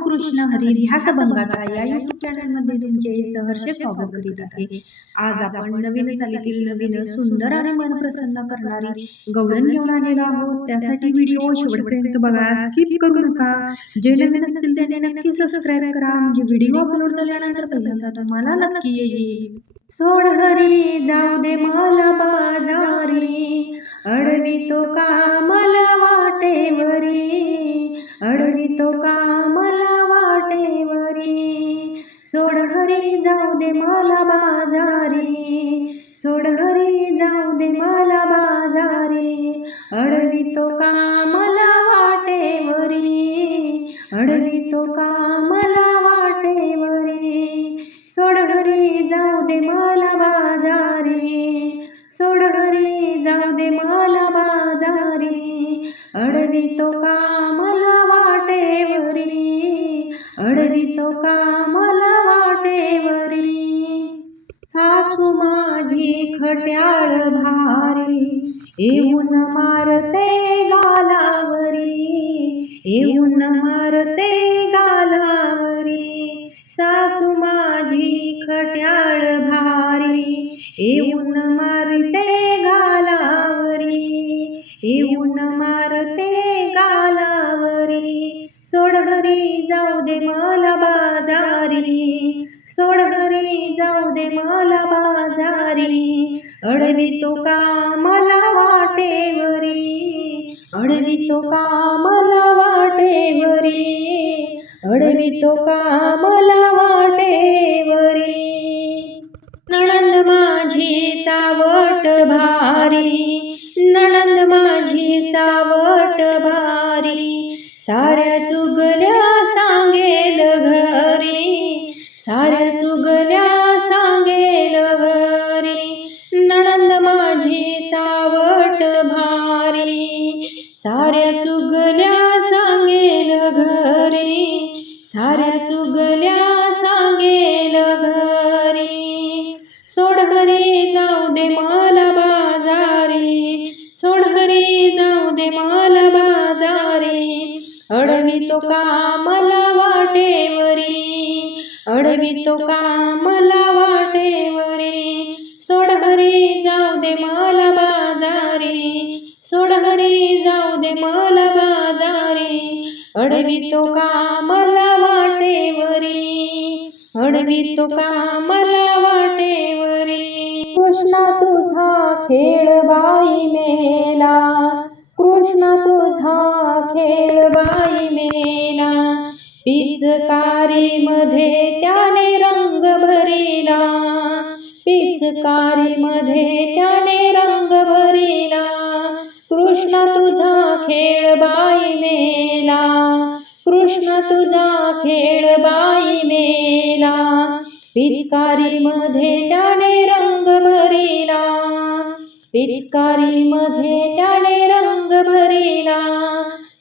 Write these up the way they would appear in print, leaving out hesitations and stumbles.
रामकृष्ण हरी ध्यास भंगाचा या YouTube चॅनलमध्ये तुमचे सहर्ष स्वागत करीत आहे। आज आपण नवीन चालीतील नवीन सुंदर आणि मन प्रसन्न करणारी गवळण घेऊन आलेलो आहोत। त्यासाठी व्हिडिओ शेवटपर्यंत बघा, स्किप करू नका। जे नवीन असतील त्यांनी नक्की सबस्क्राइब करा, म्हणजे व्हिडिओ अपलोड झाल्यानंतर पहिल्यांदा तुम्हाला नक्की येईल। सोड हरी जाऊ दे मला बाजारी, अडवितो कामला वाटेवरी, अडवितो कामला वाटेवरी। सोड हरी जाऊ दे मला बाजारी, सोड हरी जाऊ दे मला बाजारी, अडवितो कामला वाटेवरी, अडवितो कामला वाटेवरी। सोड हरी जाऊ दे मला बाजारी, सोड हरी जाऊ दे मला बाजारी, अडवितो कामला वाटेवरी, अडवितो कामला वाटेवरी। सासू माझी खट्याळ भारी, येऊन मारते गालावरी, येऊन मारते गालावरी। सासू माझी खट्याळ भारी, येऊन मारते गालावरी, येऊन मारते गालावरी। सोड हरी जाऊ दे मला बाजारी, सोड हरी जाऊ दे मला बाजारी, अडवितो कामला वाटेवरी, अडवितो कामला वाटेवरी, अडवितो कामला वाटेवरी। नणंद माझी चावट भारी, नणंद माझी चावट भारी, साऱ्या चुगल्या सांगेल घरी, साऱ्या चुगल्या सांगेल घरी। नणंद माझी चावट भारी, साऱ्या चुगल्या सांगेल घरी, साऱ्या चुगल्या सांगेल घरी। सोड हरी जाऊ दे मला बाजारी, सोड हरी जाऊ दे मला बाजारी, अडवितो कामला वाटेवरी, अडवितो कामला वाटेवरी। सोड हरी जाऊ दे मला बाजारी, सोड हरी जाऊ दे मला बाजारी, अडवितो कामला वाटेवरी, अडवितो कामला वाटेवरी। कृष्णा तुझा खेळ बाई मेला, कृष्णा तुझा खेळ बाई मेला, पिचकारी मध्ये त्याने रंग भरिला, पिचकारी मध्ये त्याने रंग भरिला। कृष्णा तुझा खेळ बाई मेला, कृष्णा तुझा खेळ बाई मेला, पिचकारी मध्ये त्याने रंग भरिला, पिचकारी मध्ये त्याने रंग भरिला।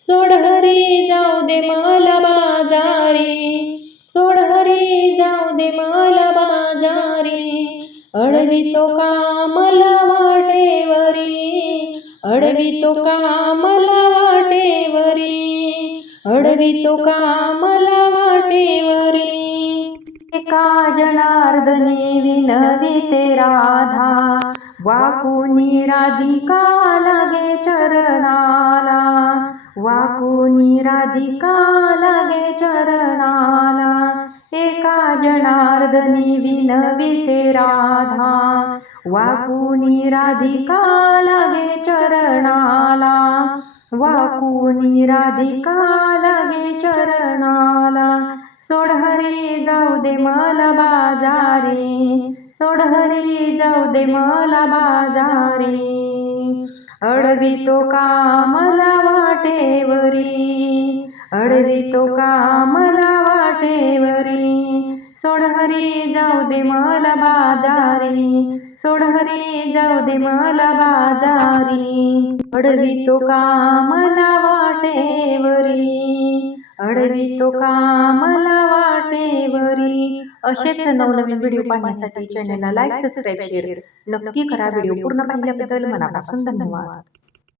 सोड हरी जाऊ दे मला बाजारी, सोड हरी जाऊ दे मला बाजारी, अडवितो कामला वाटेवरी, अडवितो कामला वाटेवरी, अडवितो कामला वाटेवरी। एका जनार्दनी विनविते राधा, वाकुनी राधिका लागे चरणाला, वाकुनी राधिका लागे चरणाला। एका जनार्दनी विनविते राधा, वाकुनी राधिका लागे चरणाला, वाकुनी राधिका लागे चरणाला। सोड हरी जाऊ दे मला बाजारी, सोड हरी जाऊ दे मला बाजारी, अडवितो कामला वाटेवरी, अडवितो कामला वाटेवरी। सोड हरी जाऊ दे मला बाजारी, सोड हरी जाऊ दे मला बाजारी, अडवितो कामला वाटेवरी, अडवितो कामला वाटेवरी। असेच नवनवीन व्हिडिओ पाहण्यासाठी चॅनलला लाईक, सबस्क्राइब, शेअर नक्की करा। व्हिडिओ पूर्ण पाहिल्याबद्दल मनापासून धन्यवाद।